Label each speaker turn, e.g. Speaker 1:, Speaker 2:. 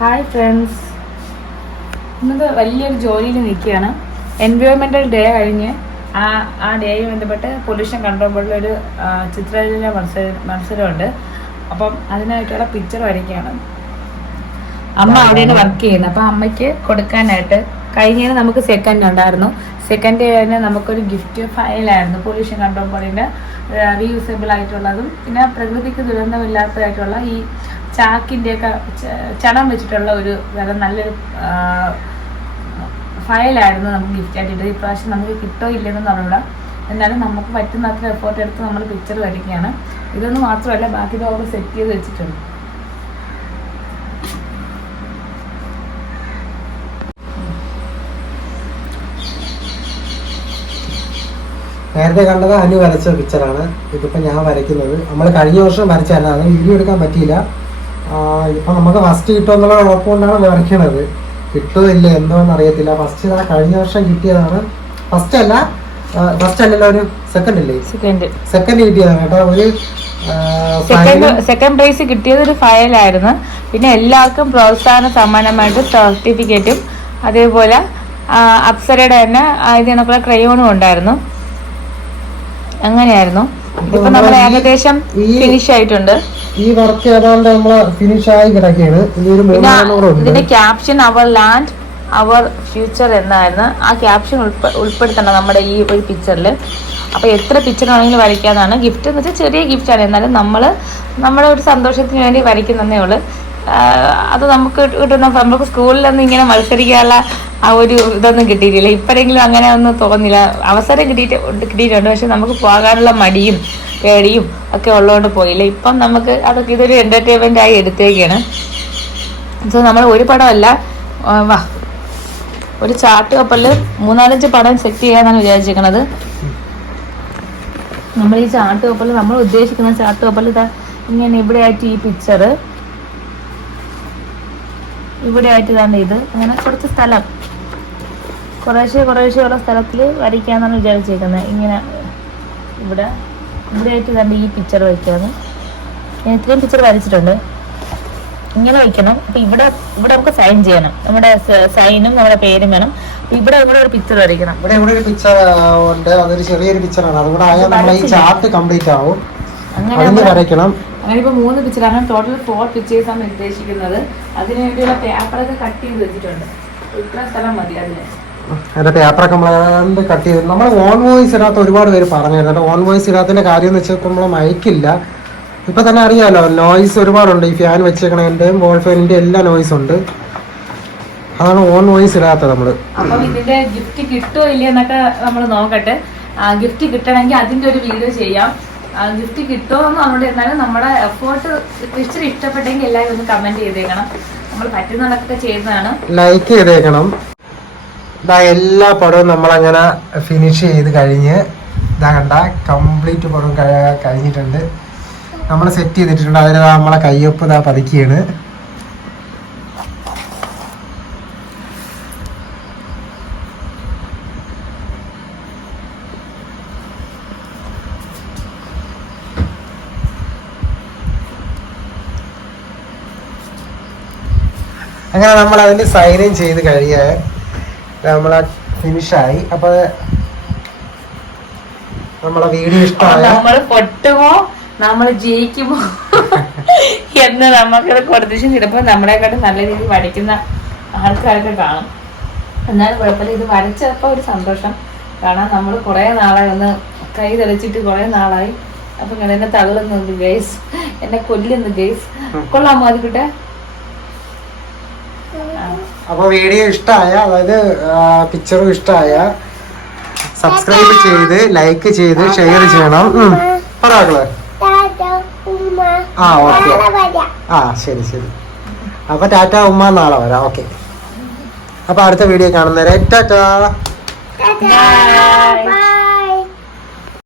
Speaker 1: Hi friends ഇന്നത് വലിയൊരു ജോലിയിൽ നിൽക്കുകയാണ്. എൻവയോൺമെന്റൽ ഡേ കഴിഞ്ഞ് ആ ആ ഡേയിൽ ബന്ധപ്പെട്ട് പൊല്യൂഷൻ ഒരു ചിത്രരചന മത്സരം മത്സരമുണ്ട്. അപ്പം അതിനായിട്ടുള്ള പിക്ചർ വരയ്ക്കുകയാണ്. അമ്മ അവിടെയാണ് വർക്ക് ചെയ്യുന്നത്. അപ്പം അമ്മയ്ക്ക് കൊടുക്കാനായിട്ട് കഴിഞ്ഞതിന് നമുക്ക് സെക്കൻഡ് ഉണ്ടായിരുന്നു. സെക്കൻഡ് തന്നെ നമുക്കൊരു ഗിഫ്റ്റ് ഫയലായിരുന്നു പൊല്യൂഷൻ കൺട്രോൾ ബോർഡിന്റെ റീയൂസബിൾ ആയിട്ടുള്ളതും പിന്നെ പ്രകൃതിക്ക് ദുരന്തമില്ലാത്തതായിട്ടുള്ള ഈ ചാക്കിന്റെയൊക്കെ ചടം വെച്ചിട്ടുള്ള ഒരു വളരെ നല്ലൊരു ഫയലായിരുന്നു നമുക്ക് ഗിഫ്റ്റ് ആയിട്ട് ഇപ്രാവശ്യം നമുക്ക് കിട്ടോ ഇല്ലെന്ന് പറഞ്ഞിടാം. എന്നാലും നമുക്ക് പറ്റുന്ന അത്ര എഫേർട്ട് എടുത്ത് നമ്മൾ പിക്ചർ വരയ്ക്കുകയാണ്. ഇതൊന്നും മാത്രമല്ല ബാക്കി ഇതൊക്കെ സെറ്റ് ചെയ്ത് വെച്ചിട്ടുണ്ട്.
Speaker 2: നേരത്തെ കണ്ടത് അനു വരച്ച പിക്ചറാണ് ഇതിപ്പോൾ ഞാൻ വരയ്ക്കുന്നത്. നമ്മൾ കഴിഞ്ഞ വർഷം വരച്ചായിരുന്നു അത് വീഡിയോ എടുക്കാൻ പറ്റിയില്ല. ഇപ്പൊ നമുക്ക് ഫസ്റ്റ് കിട്ടുമെന്നുള്ള ഉറപ്പുകൊണ്ടാണ് വരയ്ക്കണത് കിട്ടുമില്ല എന്തോന്ന് അറിയത്തില്ല. ഫസ്റ്റ് ആ കഴിഞ്ഞ വർഷം കിട്ടിയതാണ്. ഫസ്റ്റ് അല്ല ഫസ്റ്റ് അല്ലല്ലോ ഒരു സെക്കൻഡ് അല്ലേ
Speaker 1: സെക്കൻഡ്
Speaker 2: സെക്കൻഡ് കിട്ടിയതാണ് കേട്ടോ. ഒരു
Speaker 1: സെക്കൻഡ് സെക്കൻഡ് പ്രൈസ് കിട്ടിയത് ഒരു ഫയലായിരുന്നു പിന്നെ എല്ലാവർക്കും പ്രോത്സാഹന സമ്മാനമായിട്ട് സർട്ടിഫിക്കറ്റും അതേപോലെ അപ്സരയുടെ തന്നെ ഇത് കണക്കുള്ള ക്രയോണും ഉണ്ടായിരുന്നു. അങ്ങനെയായിരുന്നു. ഇപ്പൊ നമ്മൾ ഏകദേശം ഫിനിഷ് ആയിട്ടുണ്ട്.
Speaker 2: ഈ വർക്ക് ഏതാണ്ട് നമ്മൾ ഫിനിഷ് ആയി കിടക്കുകയാണ്. ഇനി ഒരു
Speaker 1: പിന്നെ
Speaker 2: മൂന്നാമൂറുണ്ട്
Speaker 1: ഇതിന്റെ caption our land our future എന്നായിരുന്നു. ആ ക്യാപ്ഷൻ ഉൾപ്പെടുത്തണം നമ്മുടെ ഈ ഒരു പിക്ചറിൽ അപ്പൊ എത്ര പിക്ചർ ആണെങ്കിലും വരയ്ക്കാന്നാണ് ഗിഫ്റ്റ് എന്ന് വെച്ചാൽ ചെറിയ ഗിഫ്റ്റ് ആണ്. എന്നാലും നമ്മൾ നമ്മുടെ ഒരു സന്തോഷത്തിന് വേണ്ടി വരയ്ക്കുന്നതേ ഉള്ളൂ. അത് നമുക്ക് കിട്ടുന്ന നമുക്ക് സ്കൂളിലൊന്നും ഇങ്ങനെ മത്സരിക്കാനുള്ള ആ ഒരു ഇതൊന്നും കിട്ടിയിട്ടില്ല. ഇപ്പോഴെങ്കിലും അങ്ങനെ ഒന്നും തോന്നില്ല. അവസരം കിട്ടിയിട്ട് കിട്ടിയിട്ടുണ്ട്. പക്ഷെ നമുക്ക് പോകാനുള്ള മടിയും പേടിയും ഒക്കെ ഉള്ളതുകൊണ്ട് പോയില്ല? ഇപ്പം നമുക്ക് അതൊക്കെ ഇതൊരു എന്റർടൈൻമെന്റ് ആയി എടുത്തേക്കാണ്. സോ നമ്മൾ ഒരു പടമല്ല വാ. ഒരു ചാർട്ട് കപ്പലിൽ മൂന്നാലഞ്ച് പടം സെറ്റ് ചെയ്യാന്നാണ് വിചാരിച്ചിരിക്കണത്. നമ്മൾ ഈ ചാർട്ട് കപ്പലിൽ നമ്മൾ ഉദ്ദേശിക്കുന്ന ചാർട്ട് കപ്പലിൽ ഇതാ ഇങ്ങനെ ഇവിടെ ആയിട്ട് ഈ പിക്ചർ ഇവിടെ ആയിട്ട് ഇതാണ് ഇത്. അങ്ങനെ കുറച്ച് സ്ഥലം. കുറേശ്ശെ കുറേശ്ശെ ഉള്ള സ്ഥലത്തിൽ വരയ്ക്കാന്നാണ് വിചാരിച്ചേക്കുന്നത് ഇങ്ങനെ ഇവിടെ ഇവിടെ ആയിട്ട് ഇതാണ്ട് ഈ പിക്ചർ വയ്ക്കാന്ന് ഞാൻ ഇത്രയും പിക്ചർ വരച്ചിട്ടുണ്ട്. ഇങ്ങനെ വയ്ക്കണം. അപ്പൊ ഇവിടെ ഇവിടെ നമുക്ക് സൈൻ ചെയ്യണം. നമ്മുടെ സൈനും നമ്മുടെ പേരും വേണം. ഇവിടെ ഇവിടെ ഒരു പിക്ചർ വരയ്ക്കണം.
Speaker 2: ഇവിടെ ഇവിടെ ഒരു പിക്ചർ ഉണ്ട്. അതൊരു ചെറിയൊരു പിക്ചറാണ് അതുകൂടെ ആയാൽ നമ്മൾ ഈ ചാർട്ട് കംപ്ലീറ്റ് ആവും.
Speaker 1: അങ്ങനെ
Speaker 2: വരയ്ക്കണം.
Speaker 1: അങ്ങനെ ഇപ്പൊ മൂന്ന് പിക്ചറാണ് ടോട്ടൽ ഫോർ പിക്ചേഴ്സ് ആണ് ഉദ്ദേശിക്കുന്നത്. അതിനുവേണ്ടിയുള്ള പേപ്പറൊക്കെ കട്ട് ചെയ്ത് വെച്ചിട്ടുണ്ട്. ഇത്ര സ്ഥലം മതി അതിന്.
Speaker 2: അതിന്റെ പേപ്പറൊക്കെ നമ്മൾ കട്ട് ചെയ്ത് നമ്മൾ ഓൺ വോയിസ് ഇടാത്ത ഒരുപാട് പേര് പറഞ്ഞിരുന്നു. ഓൺ വോയിസ് ഇടാത്തതിന്റെ കാര്യം എന്ന് വെച്ചാൽ നമ്മൾ മയക്കില്ല ഇപ്പം തന്നെ അറിയാലോ നോയിസ് ഒരുപാടുണ്ട്. ഈ ഫാൻ വെച്ചേക്കണതിന്റെയും വോൾ ഫാനിന്റെ എല്ലാ നോയ്സ് ഉണ്ട്. അതാണ് ഓൺ വോയിസ് ഇടാത്തത് നമ്മൾ
Speaker 1: അപ്പം ഇതിന്റെ ഗിഫ്റ്റ് കിട്ടോ ഇല്ല എന്നൊക്കെ നമ്മൾ നോക്കട്ടെ. ഗിഫ്റ്റ് കിട്ടണമെങ്കിൽ അതിന്റെ ഒരു വീഡിയോ ചെയ്യാം. ഗിഫ്റ്റ് കിട്ടുമോ എന്ന് അതുകൊണ്ട് എന്നാലും നമ്മുടെ എഫേർട്ട് ഇച്ചിരി ഇഷ്ടപ്പെട്ടെങ്കിൽ എല്ലാവരും ഒന്ന് കമന്റ് ചെയ്തേക്കണം. നമ്മൾ പറ്റുന്നതൊക്കെ ചെയ്യുന്നതാണ്.
Speaker 2: ലൈക്ക് ചെയ്തേക്കണം. ഇതാ എല്ലാ പടവും നമ്മളങ്ങനെ ഫിനിഷ് ചെയ്ത് കഴിഞ്ഞ് ഇതാ കണ്ട കംപ്ലീറ്റ് പടവും കഴിഞ്ഞിട്ടുണ്ട്. നമ്മൾ സെറ്റ് ചെയ്തിട്ടുണ്ട്. അതിൽ നമ്മളെ കയ്യൊപ്പ് ഇതാ പതുക്കിയാണ്. അങ്ങനെ നമ്മൾ അതിന് സൈനും ചെയ്ത് കഴിയാ നമ്മളെ ഫിനിഷായി. അപ്പൊ നമ്മളെ വീഡിയോ ഇഷ്ടമാണ്
Speaker 1: നമ്മൾ പൊട്ടുമോ? നമ്മൾ ജയിക്കുമോ? എന്ന് നമുക്കത് കൊടുത്തിട്ട് ചിലപ്പോൾ നമ്മളെക്കാട്ടും നല്ല രീതിയിൽ വരയ്ക്കുന്ന ആൾക്കാരൊക്കെ കാണും. എന്നാലും കുഴപ്പമില്ല. ഇത് വരച്ചപ്പോൾ ഒരു സന്തോഷം. കാരണം നമ്മൾ കുറേ നാളായി. ഒന്ന് കൈ തെളിച്ചിട്ട് കുറേ നാളായി. അപ്പൊ ഇങ്ങനെ എന്നെ തള്ളുന്നുണ്ട് ഗൈസ് എന്നെ കൊല്ലുന്നു ഗൈസ് കൊള്ളാമോ അതിക്കിട്ടെ
Speaker 2: അപ്പൊ വീഡിയോ ഇഷ്ടമായ അതായത് പിക്ചറും ഇഷ്ടമായ സബ്സ്ക്രൈബ് ചെയ്ത് ലൈക്ക് ചെയ്ത് ഷെയർ ചെയ്യണം. പറയാക്കളെ ആ ഓക്കെ ആ ശരി ശരി. അപ്പൊ ടാറ്റ ഉമ്മ നാളെ വരാം. ഓക്കെ അപ്പൊ അടുത്ത വീഡിയോ കാണുന്നവരെ ടാറ്റാ.